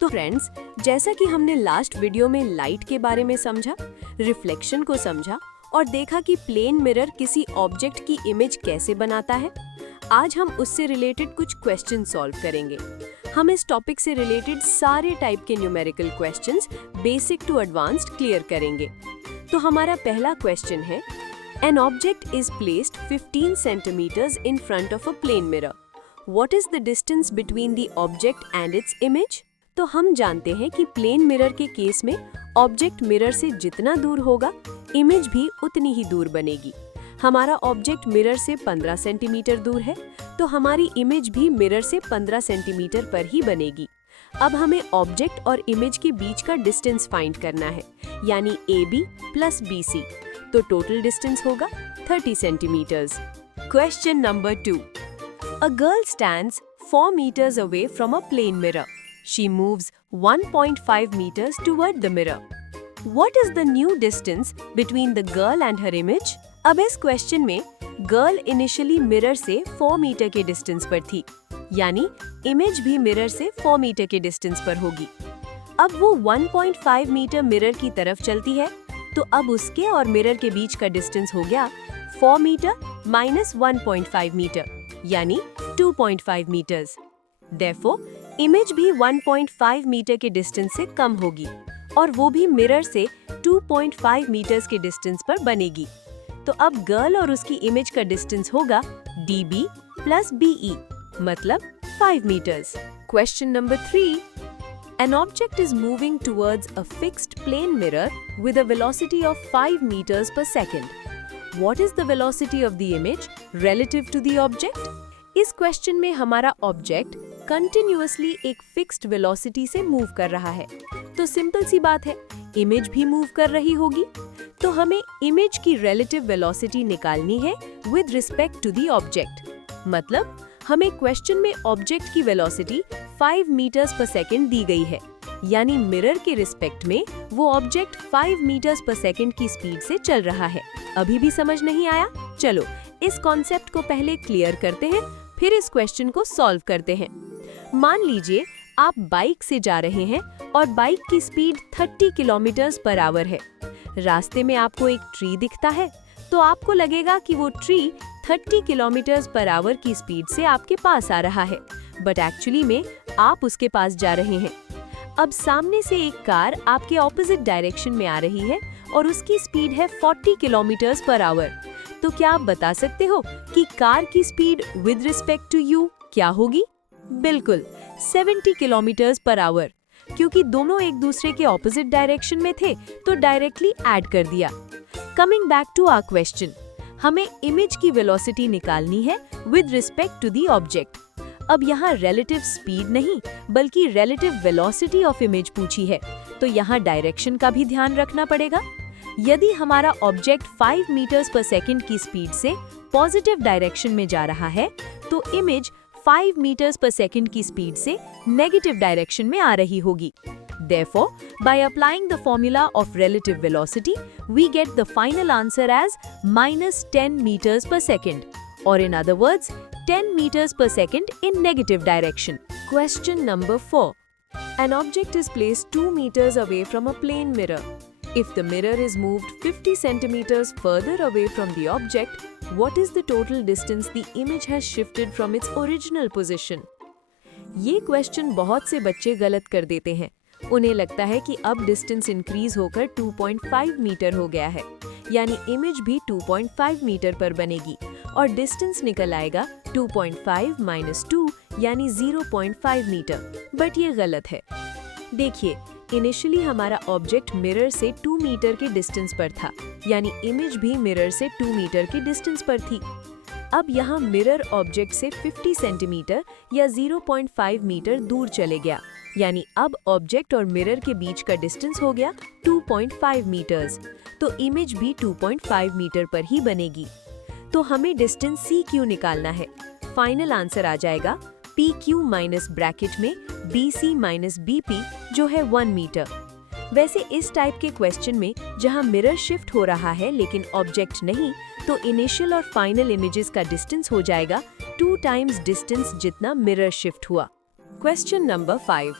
तो फ्रेंड्स, जैसा कि हमने लास्ट वीडियो में लाइट के बारे में समझा, रिफ्लेक्शन को समझा और देखा कि प्लेन मिरर किसी ऑब्जेक्ट की इमेज कैसे बनाता है, आज हम उससे रिलेटेड कुछ क्वेश्चन सॉल्व करेंगे। हम इस टॉपिक से रिलेटेड सारे टाइप के numerical questions basic to advanced clear करेंगे। तो हमारा पहला क्वेश्चन है, an object is placed 15 centimetres in front of a plane mirror. What is the distance between the object and its image? तो हम जानते हैं कि प्लेन मिरर के केस में ऑब्जेक्ट मिरर से जितना दूर होगा, इमेज भी उतनी ही दूर बनेगी। हमारा ऑब्जेक्ट मिरर से 15 सेंटीमीटर दूर है, तो हमारी इमेज भी मिरर से 15 सेंटीमीटर पर ही बनेगी। अब हमें ऑब्जेक्ट और इमेज के बीच का डिस्टेंस फाइंड करना है, यानी AB प्लस BC। तो टोटल डिस्टेंस होगा 30 centimetres. Question number 2। A girl stands 4 meters away from a plane mirror. She moves 1.5 meters toward the mirror. What is the new distance between the girl and her image? अब इस question में girl initially mirror से 4 metre के distance पर थी, यानी image भी mirror से 4 मीटर के डिस्टेंस पर होगी। अब वो 1.5 मीटर मिरर की तरफ चलती है, तो अब उसके और मिरर के बीच का डिस्टेंस हो गया 4 मीटर माइनस 1.5 मीटर, यानी 2.5 मीटर्स। Therefore, इमेज भी 1.5 मीटर के डिस्टेंस से कम होगी और वो भी मिरर से 2.5 मीटर्स के डिस्टेंस पर बनेगी। तो अब गर्ल और उसकी इमेज का डिस्टेंस होगा DB प्लस BE, मतलब 5 metres. Question number 3। An object is moving towards a fixed plane mirror with a velocity of 5 meters per second. What is the velocity of the image relative to the object? इस question में हमारा object continuously एक fixed velocity से move कर रहा है, तो simple सी बात है, इमेज भी मूव कर रही होगी। तो हमें इमेज की रिलेटिव वेलोसिटी निकालनी है with respect to the object. मतलब हमें क्वेश्चन में ऑब्जेक्ट की वेलोसिटी 5 मीटर्स पर सेकेंड दी गई है, यानी मिरर के रिस्पेक्ट में वो ऑब्जेक्ट 5 मीटर्स पर सेकेंड की स्पीड से चल रहा है। अभी भी समझ नहीं आया? चलो इस कॉन्सेप्ट को पहले क्लियर करते हैं, फिर इस क्वेश्चन को सॉल्व करते हैं। मान लीजिए आप बाइक से जा रहे हैं और बाइक की स्पीड 30 किलोमीटर पर आवर है। रास्ते में आपको एक ट्री दिखता है, तो आपको लगेगा कि वो ट्री 30 किलोमीटर पर आवर की स्पीड से आपके पास आ रहा है, बट एक्चुअली में आप उसके पास जा रहे हैं। अब सामने से एक कार आपके ऑपोजिट डायरेक्शन में आ रही है और उसकी स्पीड है 40 किलोमीटर पर आवर। तो क्या आप बता सकते हो कि कार की speed with respect to you क्या होगी? बिल्कुल 70 किलोमीटर पर आवर, क्योंकि दोनों एक दूसरे के ऑपोजिट डायरेक्शन में थे, तो डायरेक्टली ऐड कर दिया। Coming back to our question, हमें इमेज की वेलोसिटी निकालनी है with respect to the object. अब यहाँ रिलेटिव स्पीड नहीं, बल्कि रिलेटिव वेलोसिटी ऑफ इमेज पूछी है, तो यहाँ डायरेक्शन का भी ध्यान रखना पड़ेगा। यदि हमारा ऑब्जेक्ट 5 मीटर्स पर सेकेंड की स्पीड से पॉजिटिव डायरेक्शन में जा रहा है, तो इमेज 5 मीटर्स पर सेकेंड की स्पीड से नेगेटिव डायरेक्शन में आ रही होगी। Therefore, by applying the formula of relative velocity, we get the final answer as minus 10 meters per second, or in other words, 10 meters per second in negative direction. Question number 4. An object is placed 2 meters away from a plane mirror. If the mirror is moved 50 centimeters further away from the object, what is the total distance the image has shifted from its original position? ये question बहुत से बच्चे गलत कर देते हैं। उन्हें लगता है कि अब डिस्टेंस इंक्रीज होकर 2.5 मीटर हो गया है, यानी इमेज भी 2.5 मीटर पर बनेगी और डिस्टेंस निकल आएगा 2.5 माइनस 2, यानी 0.5 मीटर। बट ये गलत है। देखिए, इनिशियली हमारा ऑब्जेक्ट मिरर से 2 मीटर के डिस्टेंस पर था, यानी इमेज भी मिरर से 2 मीटर के डिस्टेंस पर थी। अब यहाँ मिरर ऑब्जेक्ट से 50 सेंटीमीटर या 0.5 मीटर दूर चले गया, यानी अब ऑब्जेक्ट और मिरर के बीच का डिस्टेंस हो गया 2.5 मीटर्स, तो इमेज भी 2.5 मीटर पर ही बनेगी। तो हमें डिस्टेंस CQ निकालना है। फाइनल आंसर आ जाएगा PQ माइनस ब्रैकेट में BC माइनस BP, जो है 1 मीटर। वैसे इस टाइप के क्वेश्चन में जहां मिरर शिफ्ट हो रहा है लेकिन ऑब्जेक्ट नहीं, तो इनिशियल और फाइनल इमेजेस का डिस्टेंस हो जाएगा 2 टाइम्स डिस्टेंस जितना मिरर शिफ्ट हुआ। Question number 5।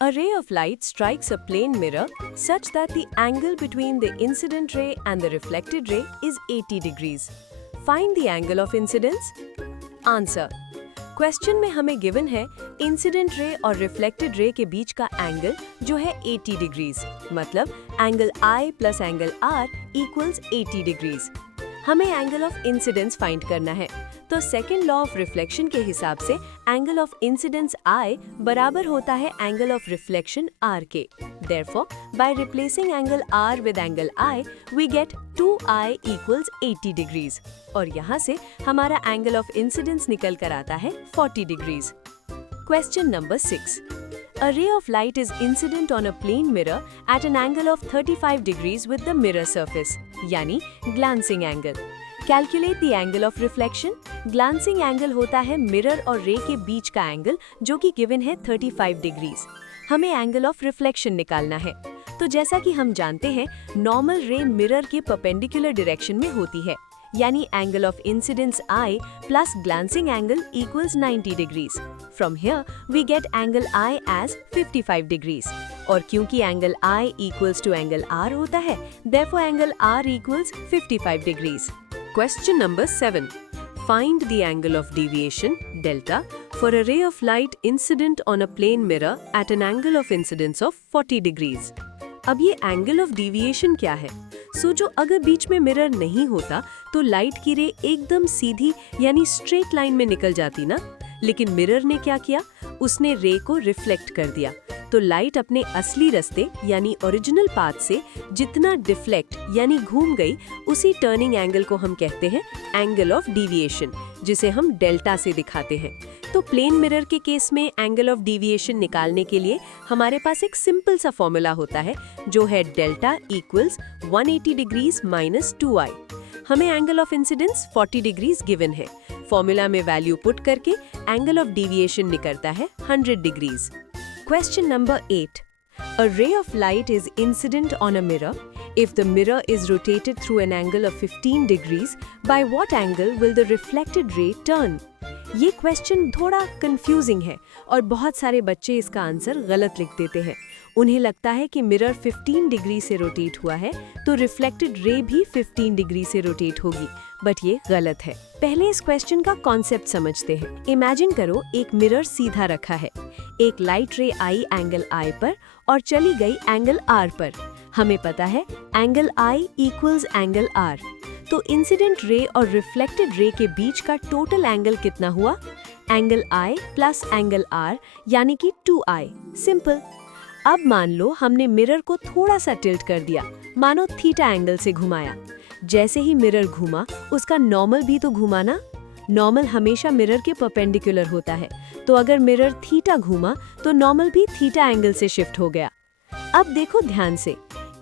A ray of light strikes a plane mirror such that the angle between the incident ray and the reflected ray is 80 degrees. Find the angle of incidence. Answer. Question में हमें given है incident ray और reflected ray के बीच का angle जो है 80 degrees, मतलब angle I plus angle R equals 80 degrees. हमें एंगल ऑफ इंसिडेंस फाइंड करना है, तो सेकेंड लॉ ऑफ रिफ्लेक्शन के हिसाब से एंगल ऑफ इंसिडेंस I बराबर होता है एंगल ऑफ रिफ्लेक्शन R के। Therefore, by replacing angle R with angle I, we get 2I equals 80 degrees. और यहाँ से हमारा angle of incidence निकल कर आता है 40 degrees. Question number 6. A ray of light is incident on a plane mirror at an angle of 35 degrees with the mirror surface, यानी glancing angle. Calculate the angle of reflection. Glancing angle होता है mirror और ray के बीच का angle जो कि given है 35 degrees. हमें एंगल ऑफ रिफ्लेक्शन निकालना है, तो जैसा कि हम जानते हैं नॉर्मल रे मिरर के परपेंडिकुलर डायरेक्शन में होती है, यानी angle of incidence I plus glancing angle equals 90 degrees. From here we get angle I as 55 degrees, और क्योंकि angle I equals to angle R होता है, therefore angle R equals 55 degrees. Question number 7. Find the angle of deviation, delta, for a ray of light incident on a plane mirror at an angle of incidence of 40 degrees. अब ये angle of deviation क्या है? सोचो अगर बीच में mirror नहीं होता तो लाइट की रे एकदम सीधी यानी स्ट्रेट लाइन में निकल जाती ना, लेकिन मिरर ने क्या किया, उसने रे को रिफ्लेक्ट कर दिया, तो लाइट अपने असली रास्ते यानी ओरिजिनल पाथ से जितना डिफ्लेक्ट यानी घूम गई, उसी टर्निंग एंगल को हम कहते हैं एंगल ऑफ डिविएशन, जिसे हम डेल्टा से दिखाते हैं। तो प्लेन मिरर के केस में एंगल ऑफ डिविएशन निकालने के लिए हमारे पास एक सिंपल सा फॉर्मूला होता है जो है delta equals 180 degrees minus 2i। हमें angle of incidence 40 degrees given है, फॉर्मूला में वैल्यू पुट करके एंगल ऑफ डिविएशन निकलता है 100 degrees. Question number 8. A ray of light is incident on a mirror. If the mirror is rotated through an angle of 15 degrees, by what angle will the reflected ray turn? ये question थोड़ा confusing है और बहुत सारे बच्चे इसका answer गलत लिख देते हैं। उन्हें लगता है कि मिरर 15 डिग्री से रोटेट हुआ है तो रिफ्लेक्टेड रे भी 15 डिग्री से रोटेट होगी, बट ये गलत है। पहले इस क्वेश्चन का कॉन्सेप्ट समझते हैं। इमेजिन करो एक मिरर सीधा रखा है, एक लाइट रे आई एंगल I पर और चली गई एंगल R पर। हमें पता है angle I equals angle R, तो इंसिडेंट रे और रिफ्लेक्टेड रे के बीच का टोटल एंगल कितना हुआ? Angle I plus angle R यानी कि 2i। सिंपल। अब मान लो हमने मिरर को थोड़ा सा टिल्ट कर दिया, मानो थीटा एंगल से घुमाया। जैसे ही मिरर घूमा उसका नॉर्मल भी तो घूमा ना। नॉर्मल हमेशा मिरर के परपेंडिकुलर होता है, तो अगर मिरर थीटा घूमा तो नॉर्मल भी थीटा एंगल से शिफ्ट हो गया। अब देखो ध्यान से,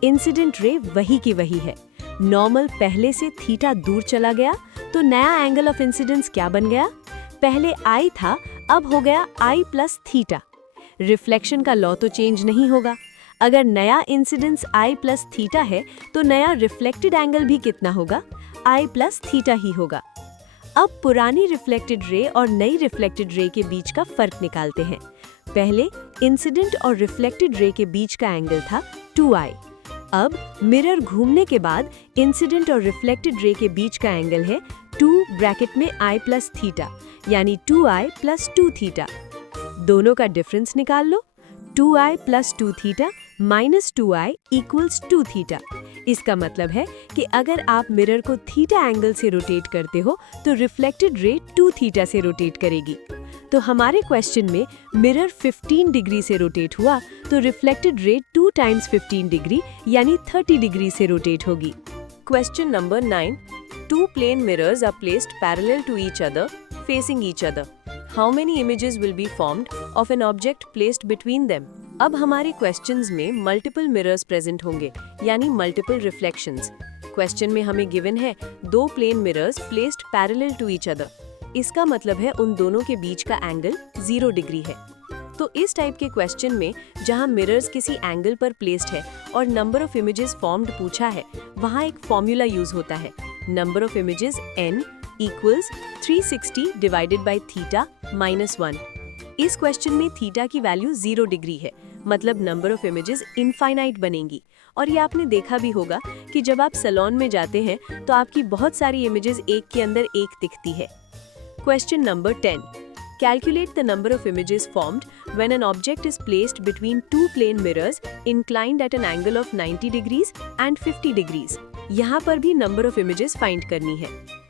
इंसिडेंट रे वही की वही है। नॉर्मल पहले से थीटा दूर चला गया तो नया एंगल ऑफ इंसिडेंस क्या बन गया? पहले I था, अब हो गया I प्लस थीटा। रिफ्लेक्शन का लॉ तो चेंज नहीं होगा। अगर नया इंसिडेंस I प्लस थीटा है तो नया रिफ्लेक्टेड एंगल भी कितना होगा? I प्लस थीटा ही होगा। अब पुरानी रिफ्लेक्टेड रे और नई रिफ्लेक्टेड रे के बीच का फर्क निकालते हैं। पहले इंसिडेंट और रिफ्लेक्टेड रे के बीच का एंगल था 2i। अब मिरर घूमने के बाद इंसिडेंट और रिफ्लेक्टेड रे के बीच का एंगल है 2 ब्रैकेट में I प्लस थीटा, यानी 2i प्लस 2 थीटा। दोनों का डिफरेंस निकाल लो। 2i plus 2 theta minus 2i equals 2 theta. इसका मतलब है कि अगर आप मिरर को थीटा एंगल से रोटेट करते हो तो रिफ्लेक्टेड रे 2 थीटा से रोटेट करेगी। तो हमारे क्वेश्चन में मिरर 15 डिग्री से रोटेट हुआ तो रिफ्लेक्टेड रे 2 टाइम्स 15 डिग्री यानी 30 डिग्री से रोटेट होगी। Question number 9. 2 plane mirrors are placed parallel to each other, facing each other. How many images will be formed of an object placed between them? अब हमारे questions में multiple mirrors present होंगे, यानी multiple reflections. Question में हमें given है 2 plane mirrors placed parallel to each other. इसका मतलब है उन दोनों के बीच का एंगल 0 डिग्री है। तो इस टाइप के क्वेश्चन में जहां मिरर्स किसी एंगल पर प्लेस्ड है और नंबर ऑफ इमेजेस फॉर्म्ड पूछा है, वहां एक फॉर्मूला यूज होता है। Number of images n equals 360 divided by theta minus 1। इस क्वेश्चन में थीटा की वैल्यू 0 डिग्री है, मतलब नंबर ऑफ इमेजेस इनफाइनाइट बनेंगी। और ये आपने देखा भी होगा कि जब आप सैलून में जाते हैं तो आपकी बहुत सारी इमेजेस एक के अंदर एक दिखती है। Question number 10. Calculate the number of images formed when an object is placed between two plane mirrors inclined at an angle of 90 degrees and 50 degrees. यहाँ पर भी नंबर ऑफ इमेजेस फाइंड करनी है।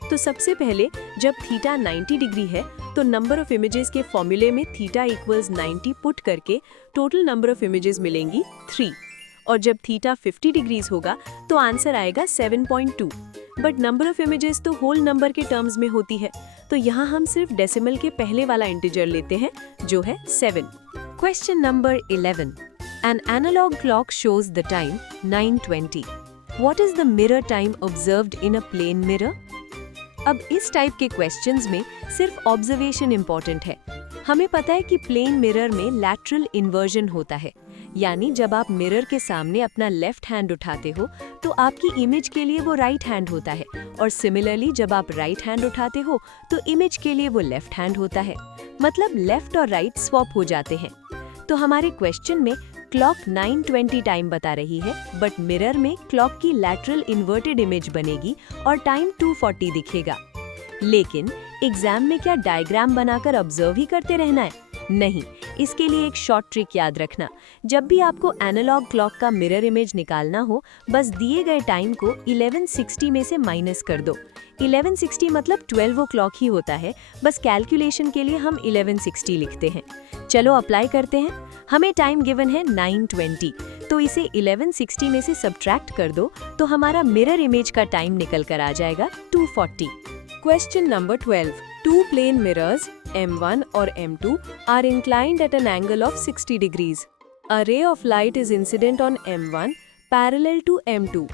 तो सबसे पहले जब थीटा 90 डिग्री है तो नंबर ऑफ इमेजेस के फॉर्मूले में थीटा इक्वल्स 90 पुट करके टोटल नंबर ऑफ इमेजेस मिलेंगी 3। और जब थीटा 50 डिग्रीज होगा तो आंसर आएगा 7.2। बट नंबर ऑफ इमेजेस तो होल नंबर के टर्म्स में होती है, तो यहाँ हम सिर्फ डेसिमल के पहले वाला इंटीजर लेते हैं जो है 7। Question number 11. An analog clock shows the time 9:20. What is the mirror time observed in a plane mirror? अब इस टाइप के क्वेश्चंस में सिर्फ ऑब्जर्वेशन इंपॉर्टेंट है। हमें पता है कि प्लेन मिरर में लैटरल इन्वर्जन होता है, यानी जब आप मिरर के सामने अपना लेफ्ट हैंड उठाते हो तो आपकी इमेज के लिए वो राइट हैंड होता है, और सिमिलरली जब आप राइट हैंड उठाते हो तो इमेज के लिए वो लेफ्ट हैंड होता है। मतलब लेफ्ट और राइट स्वैप हो जाते हैं। तो हमारे क्वेश्चन में क्लॉक 9:20 टाइम बता रही है, बट मिरर में क्लॉक की लैटरल इन्वर्टेड इमेज बनेगी और टाइम 2:40 दिखेगा। लेकिन एग्जाम में क्या डायग्राम बनाकर ऑब्जर्व ही करते रहना है? नहीं, इसके लिए एक शॉर्ट ट्रिक याद रखना। जब भी आपको एनालॉग क्लॉक का मिरर इमेज निकालना हो, बस दिए गए टाइम को 1160 में से माइनस कर दो। 1160 मतलब 12 o'clock ही होता है, बस कैलकुलेशन के लिए हम 1160 लिखते हैं। चलो अप्लाई करते हैं। हमें टाइम गिवन है 9:20, तो इसे 1160 में से सब्ट्रैक्ट कर दो तो हमारा मिरर इमेज का टाइम निकल कर आ जाएगा 2:40। Question number 12. Two plane mirrors M1 or M2 are inclined at an angle of 60 degrees. A ray of light is incident on M1 parallel to M2.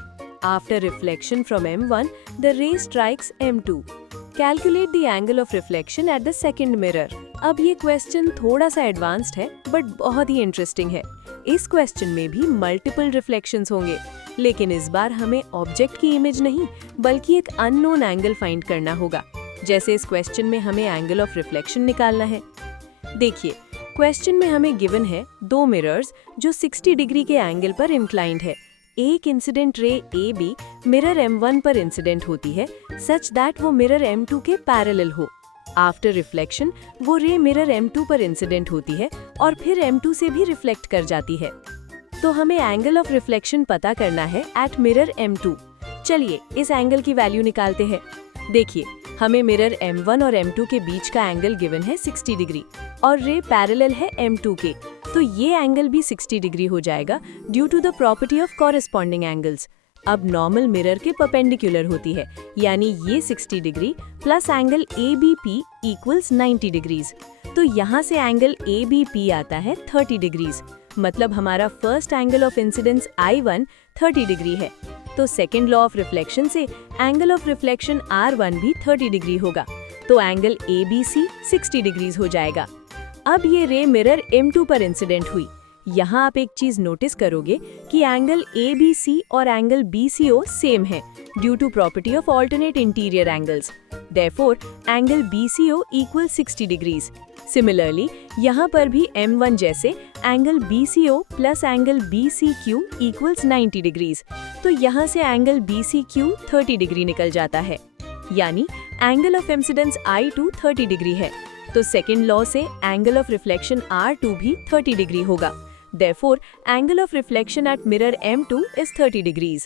After reflection from M1, the ray strikes M2. Calculate the angle of reflection at the second mirror. अब ये question थोड़ा सा advanced है but बहुत ही interesting है। इस question में भी मल्टीपल रिफ्लेक्शंस होंगे, लेकिन इस बार हमें ऑब्जेक्ट की इमेज नहीं बल्कि एक अननोन एंगल फाइंड करना होगा। जैसे इस क्वेश्चन में हमें एंगल ऑफ रिफ्लेक्शन निकालना है। देखिए, क्वेश्चन में हमें गिवन है दो मिरर्स जो 60 डिग्री के एंगल पर इंक्लाइंड है। एक incident ray A B mirror M1 पर इंसिडेंट होती है सच दैट वो मिरर M2 के पैरेलल हो। आफ्टर रिफ्लेक्शन वो रे मिरर M2 पर इंसिडेंट होती है और फिर M2 से भी रिफ्लेक्ट कर जाती है। तो हमें एंगल ऑफ रिफ्लेक्शन पता करना है एट मिरर M2। चलिए इस एंगल की वैल्यू निकालते हैं। देखिए, हमें मिरर M1 और M2 के बीच का एंगल गिवन है 60 डिग्री और रे पैरेलल है M2 के, तो ये एंगल भी 60 डिग्री हो जाएगा due to the property of corresponding angles. अब नॉर्मल मिरर के परपेंडिकुलर होती है, यानी ये 60 degree plus angle ABP equals 90 degrees. तो यहाँ से एंगल ABP आता है 30 डिग्रीज। मतलब हमारा first angle of incidence I1 30 degree है। तो सेकेंड लॉ ऑफ रिफ्लेक्शन से एंगल ऑफ रिफ्लेक्शन R1 भी 30 डिग्री होगा, तो एंगल ABC 60 डिग्रीज हो जाएगा। अब ये रे मिरर M2 पर इंसिडेंट हुई। यहाँ आप एक चीज नोटिस करोगे कि एंगल ABC और एंगल BCO सेम है due to property of alternate interior angles. Therefore, angle BCO equal 60 degrees. Similarly यहाँ पर भी M1 जैसे angle BCO plus angle BCQ equals 90 degrees. तो यहाँ से एंगल BCQ 30 डिग्री निकल जाता है, यानी angle of incidence I2 30 degree है। तो सेकेंड लॉ से एंगल ऑफ रिफ्लेक्शन R2 भी 30 डिग्री होगा। Therefore, angle of reflection at mirror M2 is 30 degrees.